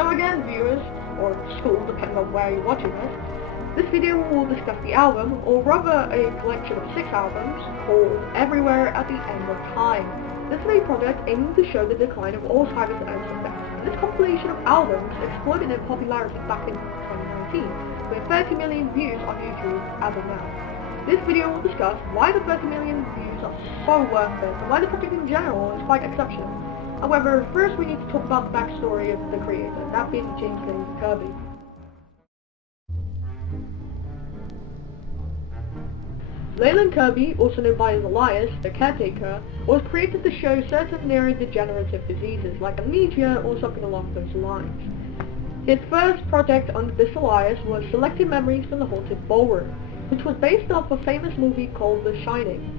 Hello again, viewers, or school, depending on where you're watching this. This video will discuss the album, or rather a collection of 6 albums, called Everywhere at the End of Time. This is a project aiming to show the decline of Alzheimer's and its effects, and this compilation of albums exploded in popularity back in 2019, with 30 million views on YouTube as of now. This video will discuss why the 30 million views are so worth it, and why the project in general is quite exceptional. However, first we need to talk about the backstory of the creator, that being James Kirby. Leland Kirby, also known by his alias, the Caretaker, was created to show certain neurodegenerative diseases like amnesia or something along those lines. His first project under this alias was Selected Memories from the Haunted Ballroom, which was based off a famous movie called The Shining.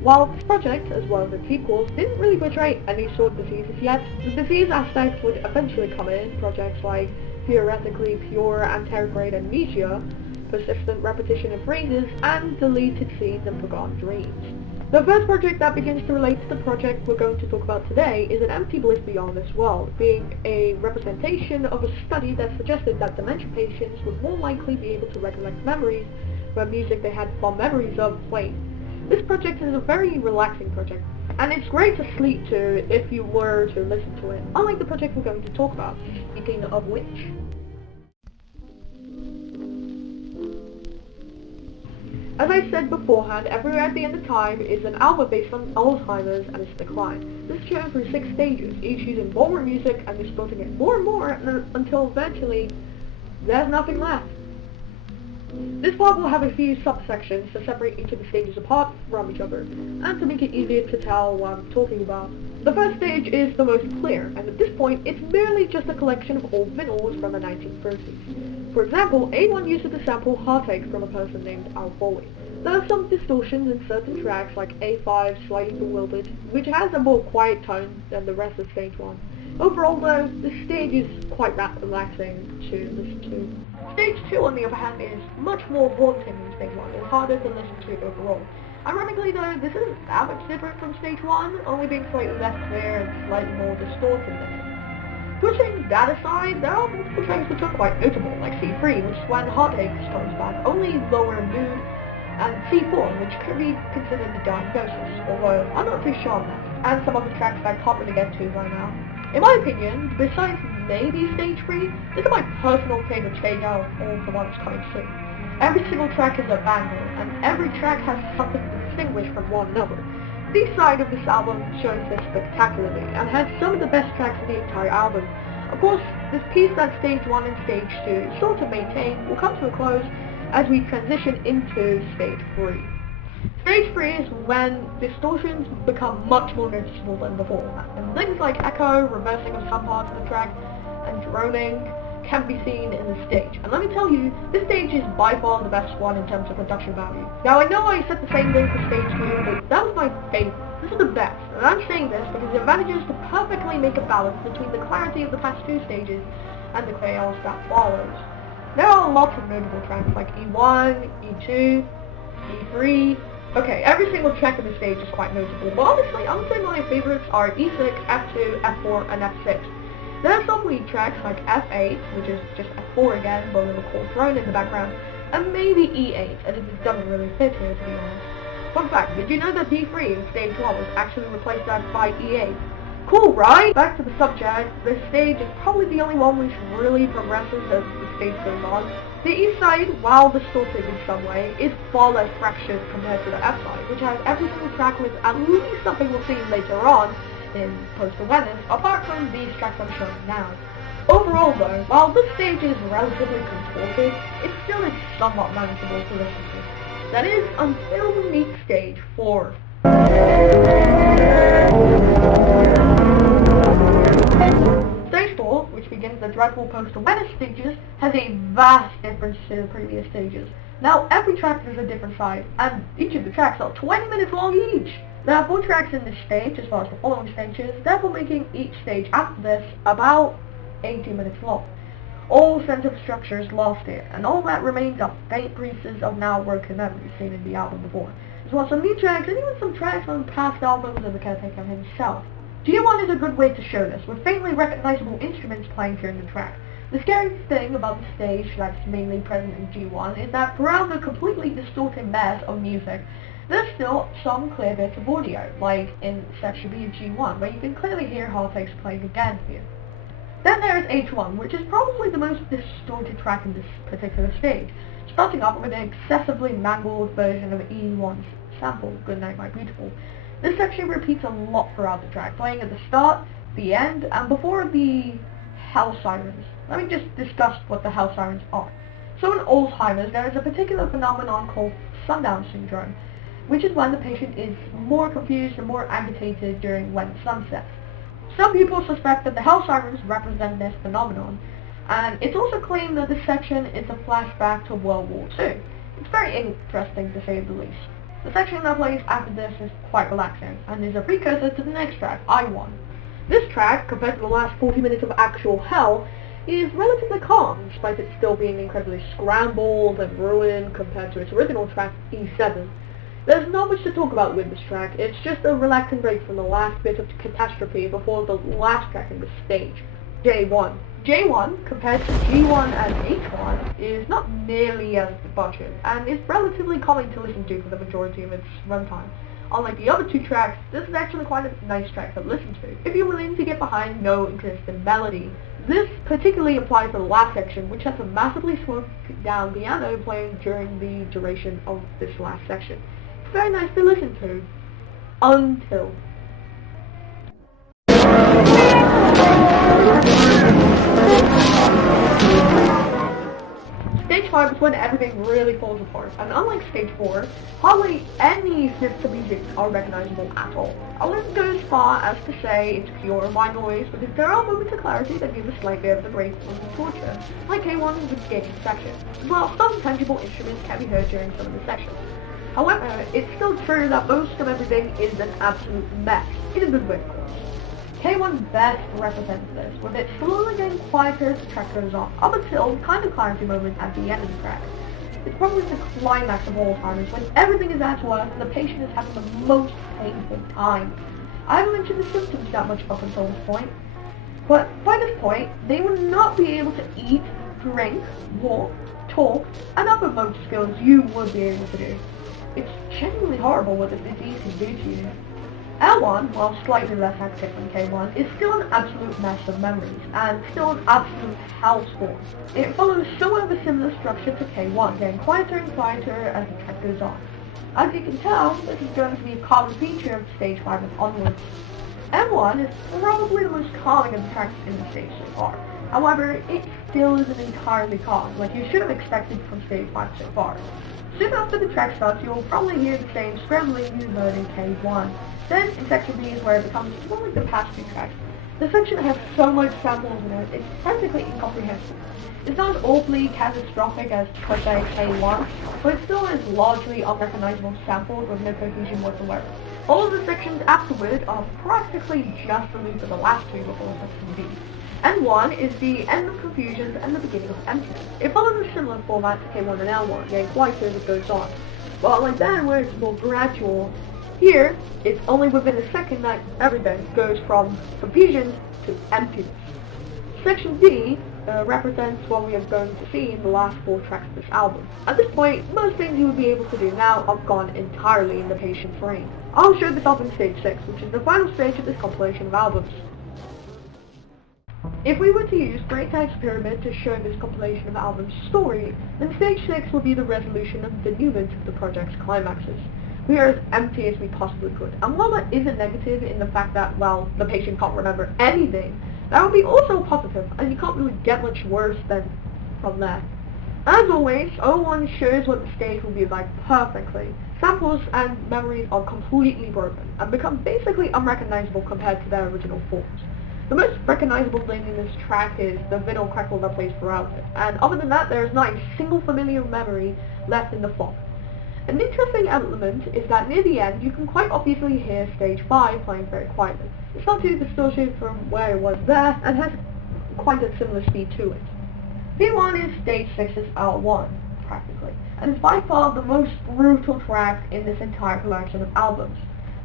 While this project, as well as its sequels, didn't really portray any sort of diseases yet, the disease aspects would eventually come in projects like theoretically pure anterograde amnesia, persistent repetition of phrases, and deleted scenes and forgotten dreams. The first project that begins to relate to the project we're going to talk about today is An Empty Bliss Beyond This World, being a representation of a study that suggested that dementia patients would more likely be able to recollect memories where music they had fond memories of played. This project is a very relaxing project, and it's great to sleep to if you were to listen to it, unlike the project we're going to talk about, speaking of which. As I said beforehand, Everywhere at the End of Time is an album based on Alzheimer's and its decline. This is shown through 6 stages, each using ballroom music and distorting it more and more until eventually there's nothing left. This part will have a few subsections to separate each of the stages apart from each other, and to make it easier to tell what I'm talking about. The first stage is the most clear, and at this point it's merely just a collection of old vinyls from the 1930s. For example, A1 uses the sample Heartache from a person named Al Foley. There are some distortions in certain tracks like A5 Slightly Bewildered, which has a more quiet tone than the rest of stage 1. Overall though, the stage is quite relaxing to listen to. Stage 2 on the other hand is much more haunting than stage 1, and harder to listen to overall. Ironically though, this isn't that much different from stage 1, only being slightly less clear and slightly more distorted than it. Pushing that aside, there are multiple tracks which are quite notable, like C3, which is when Heartache strikes back, only lower in mood, and C4, which could be considered the diagnosis, although I'm not too sure on that, and some other tracks that I can't really get to right now. In my opinion, besides maybe stage 3, this is my personal favorite stage out of all the ones coming soon. Every single track is a banger, and every track has something to distinguish from one another. The B-side of this album shows this spectacularly, and has some of the best tracks in the entire album. Of course, this piece that stage 1 and stage 2 sort of maintain will come to a close as we transition into stage 3. Stage 3 is when distortions become much more noticeable than before, and things like echo, reversing of some parts of the track, and droning can be seen in the stage. And let me tell you, this stage is by far the best one in terms of production value. Now I know I said the same thing for stage 2, but that was my favorite. This is the best, and I'm saying this because it manages to perfectly make a balance between the clarity of the past 2 stages and the chaos that follows. There are lots of notable tracks like E1, E2, E3. Okay, every single track of the stage is quite notable, but honestly, I would say my favorites are E6, F2, F4, and F6. There are some lead tracks like F8, which is just F4 again, but with a cool drone in the background, and maybe E8, as it doesn't really fit here to be honest. Fun fact, did you know that D3 in stage 1 was actually replaced by E8? Cool, right? Back to the subject, this stage is probably the only one which really progresses as the stage goes on. The E side, while distorted in some way, is far less fractured compared to the F side, which has every single track with at least something we'll see later on in post-awareness, apart from these tracks I'm showing now. Overall though, while this stage is relatively contorted, it still is somewhat manageable to listen to. That is, until we meet stage 4. Stage 4, which begins the dreadful post-awareness stages, has a vast difference to the previous stages. Now, every track is a different side, and each of the tracks are 20 minutes long each. There are 4 tracks in this stage, as far as the following stages, therefore making each stage after this about 80 minutes long. All sense of structure is lost here, and all that remains are faint pieces of now broken memories seen in the album before, as well as some new tracks and even some tracks on past albums of the Caretaker himself. G1 is a good way to show this, with faintly recognizable instruments playing during the track. The scary thing about the stage that's mainly present in G1 is that throughout the completely distorted mess of music, there's still some clear bits of audio, like in section B of G1, where you can clearly hear heartaches playing again here. Then there is H1, which is probably the most distorted track in this particular stage, starting off with an excessively mangled version of E1's sample, Goodnight My Beautiful. This section repeats a lot throughout the track, playing at the start, the end, and before the Hell Sirens. Let me just discuss what the Hell Sirens are. So in Alzheimer's, there is a particular phenomenon called sundown syndrome, which is when the patient is more confused and more agitated during when the sun sets. Some people suspect that the Hell Sirens represent this phenomenon, and it's also claimed that this section is a flashback to World War II. It's very interesting to say the least. The section that plays after this is quite relaxing, and is a precursor to the next track, I1. This track, compared to the last 40 minutes of actual hell, is relatively calm, despite it still being incredibly scrambled and ruined compared to its original track, E7. There's not much to talk about with this track, it's just a relaxing break from the last bit of catastrophe before the last track in the stage, J1. J1, compared to G1 and H1, is not nearly as debauched, and is relatively calming to listen to for the majority of its runtime. Unlike the other two tracks, this is actually quite a nice track to listen to, if you're willing to get behind no interest in melody. This particularly applies to the last section, which has a massively slowed down piano playing during the duration of this last section. It's very nice to listen to, until... Stage 5 is when everything really falls apart, and unlike Stage 4, hardly any snips of music are recognizable at all. I wouldn't go as far as to say it's pure white noise, because there are moments of clarity that give a slight bit of a break from the torture, like K1 with Gage's section, as well as some tangible instruments can be heard during some of the sections. However, it's still true that most of everything is an absolute mess, in a good way of course. K1 best represents this, with it slowly getting quieter as the track goes on, up until the kind of clarity moment at the end of the track. It's probably the climax of Alzheimer's, when everything is at worst and the patient is having the most painful time. I haven't mentioned the symptoms that much up until this point, but by this point, they would not be able to eat, drink, walk, talk, and other motor skills you would be able to do. It's genuinely horrible what the disease can do to you. L1, while slightly less active than K1, is still an absolute mess of memories, and still an absolute hellstorm. It follows somewhat of a similar structure to K1, getting quieter and quieter as the track goes on. As you can tell, this is going to be a common feature of Stage 5 and onwards. M1 is probably the most calming of the tracks in the stage so far. However, it still isn't entirely calm, like you should have expected from Stage 5 so far. Soon after the track starts, you'll probably hear the same scrambling you heard in K1. Then, in section B is where it becomes more like the past two tracks. The section has so much samples in it, it's practically incomprehensible. It's not as awfully catastrophic as, per se, K1, but it still is largely unrecognizable samples with no cohesion whatsoever. All of the sections afterward are practically just the loop of the last two before section B. N1 is the end of confusions and the beginning of emptiness. It follows a similar format to K1 and L1, getting quieter as it goes on. But like that, where it's more gradual, here, it's only within a second that everything goes from confusion to emptiness. Section D represents what we are going to see in the last 4 tracks of this album. At this point, most things you would be able to do now are gone entirely in the patient's brain. I'll show this off in Stage 6, which is the final stage of this compilation of albums. If we were to use Great Tag's Pyramid to show this compilation of albums' story, then Stage 6 will be the resolution of the denouement of the project's climaxes. We are as empty as we possibly could, and while that is a negative in the fact that, well, the patient can't remember anything, that would be also a positive, and you can't really get much worse than from there. As always, O1 shows what the stage will be like perfectly. Samples and memories are completely broken, and become basically unrecognizable compared to their original forms. The most recognizable thing in this track is the vinyl crackle that plays throughout it, and other than that, there is not a single familiar memory left in the font. An interesting element is that near the end, you can quite obviously hear Stage 5 playing very quietly. It's not too distorted from where it was there, and has quite a similar speed to it. P1 is Stage 6's L1, practically, and is by far the most brutal track in this entire collection of albums.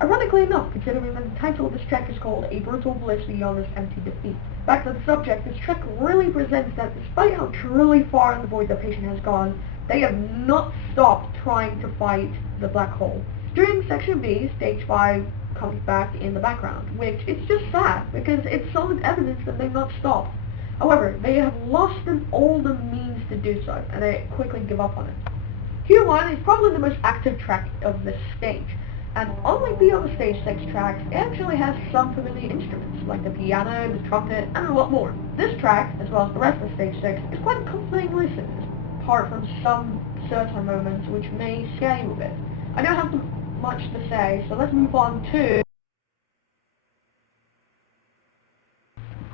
Ironically enough, considering that the title of this track is called A Brutal Bliss Beyond This Empty Defeat. Back to the subject, this track really presents that despite how truly far in the void the patient has gone, they have not stopped trying to fight the black hole. During section B, stage 5 comes back in the background, which is just sad because it's solid evidence that they've not stopped. However, they have lost all the means to do so, and they quickly give up on it. Q1 is probably the most active track of this stage, and unlike the other stage 6 tracks, it actually has some familiar instruments, like the piano, the trumpet, and a lot more. This track, as well as the rest of stage 6, is quite a comforting listen, apart from some certain moments which may scare you a bit. I don't have much to say, so let's move on to...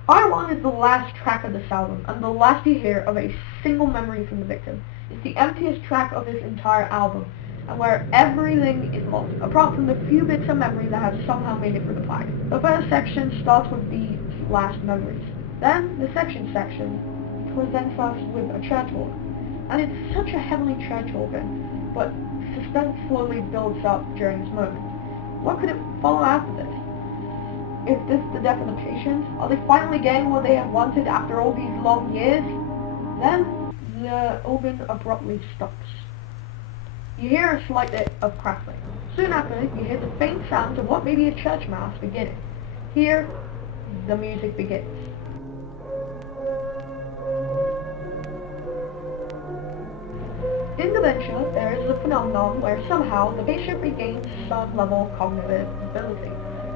I1 is the last track of this album, and the last you hear of a single memory from the victim. It's the emptiest track of this entire album, and where everything is lost, apart from the few bits of memory that have somehow made it through the plaque. The first section starts with these last memories. Then, the section presents us with a church organ, and it's such a heavenly church organ, but suspense slowly builds up during this moment. What could it follow after this? Is this the death of the patient? Are they finally getting what they have wanted after all these long years? Then, the organ abruptly stops. You hear a slight bit of crackling. Soon after, you hear the faint sound of what may be a church mass beginning. Here, the music begins. In dementia, there is a phenomenon where somehow the patient regains some level of cognitive ability.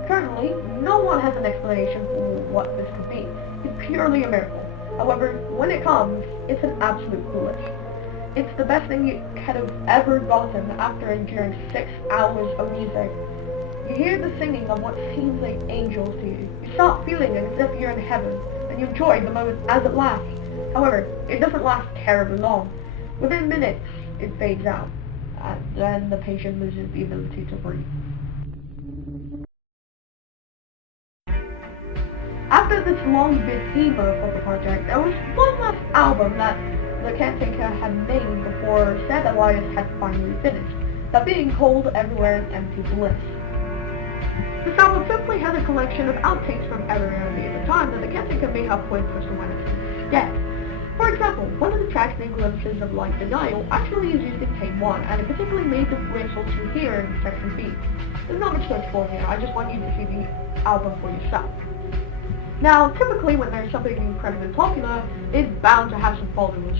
Currently, no one has an explanation for what this could be. It's purely a miracle. However, when it comes, it's an absolute foolish. It's the best thing you could have ever gotten after enduring 6 hours of music. You hear the singing of what seems like angels to you. You start feeling as if you're in heaven, and you enjoy the moment as it lasts. However, it doesn't last terribly long. Within minutes, it fades out, and then the patient loses the ability to breathe. After this long behemoth of the project, there was one last album that the caretaker had made before Sad Elias had finally finished, that being called Everywhere is Empty Bliss. This album simply had a collection of outtakes from Everywhere at the time that the caretaker may have put for someone else instead. For example, one of the tracks named Glimpses of Light Denial actually is used in Tame 1, and it particularly made the whistle to hear in section B. There's not much to explore here, I just want you to see the album for yourself. Now, typically when there's something incredibly popular, it's bound to have some followers.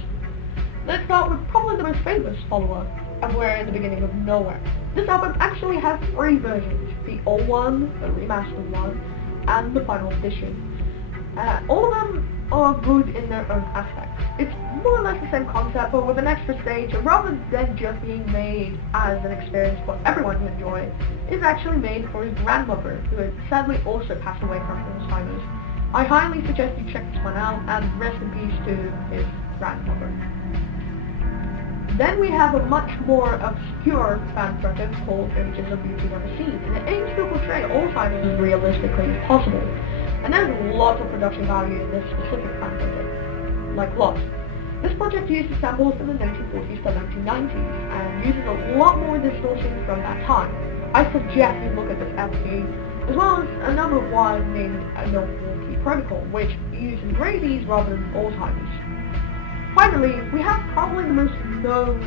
Let's start with probably the most famous follower, Everywhere in the Beginning of Nowhere. This album actually has 3 versions, the old one, the remastered one, and the final edition. All of them are good in their own aspects. It's more or less the same concept, but with an extra stage, and rather than just being made as an experience for everyone to enjoy, it's actually made for his grandmother, who had sadly also passed away from Alzheimer's. I highly suggest you check this one out, and rest in peace to his grandmother. Then we have a much more obscure fan project called Images of Beauty Never Seen, and it aims to portray Alzheimer's as realistically as possible. And there's lots of production value in this specific fan project, like lots. This project uses samples from the 1940s to 1990s, and uses a lot more distortion from that time. I suggest you look at this LP, as well as another one named Milwaukee Protocol, which uses rabies rather than Alzheimer's. Finally, we have probably the most known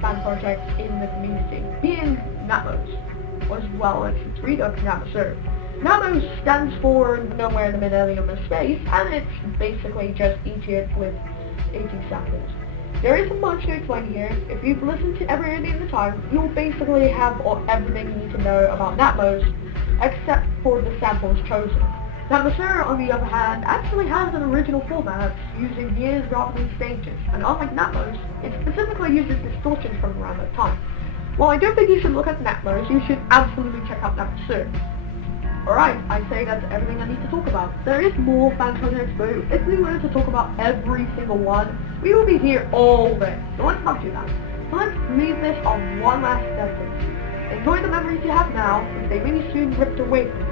fan project in the community, being Natmos, as well as its reader, Natmos. Natmos stands for Nowhere in the Millennium of Space, and it's basically just Egypt with 80 samples. There isn't much to explain here. If you've listened to every idea in the time, you'll basically have everything you need to know about Natmos, except for the samples chosen. Natmos, on the other hand, actually has an original format using years rather than stages, and unlike Natmos, it specifically uses distortions from around that time. While I don't think you should look at Natmos, you should absolutely check out Natmos. Alright, I say that's everything I need to talk about. There is more fan projects, but if we were to talk about every single one, we will be here all day. So let's not do that. So let's leave this on one last sentence. Enjoy the memories you have now, because they may be soon ripped away from you.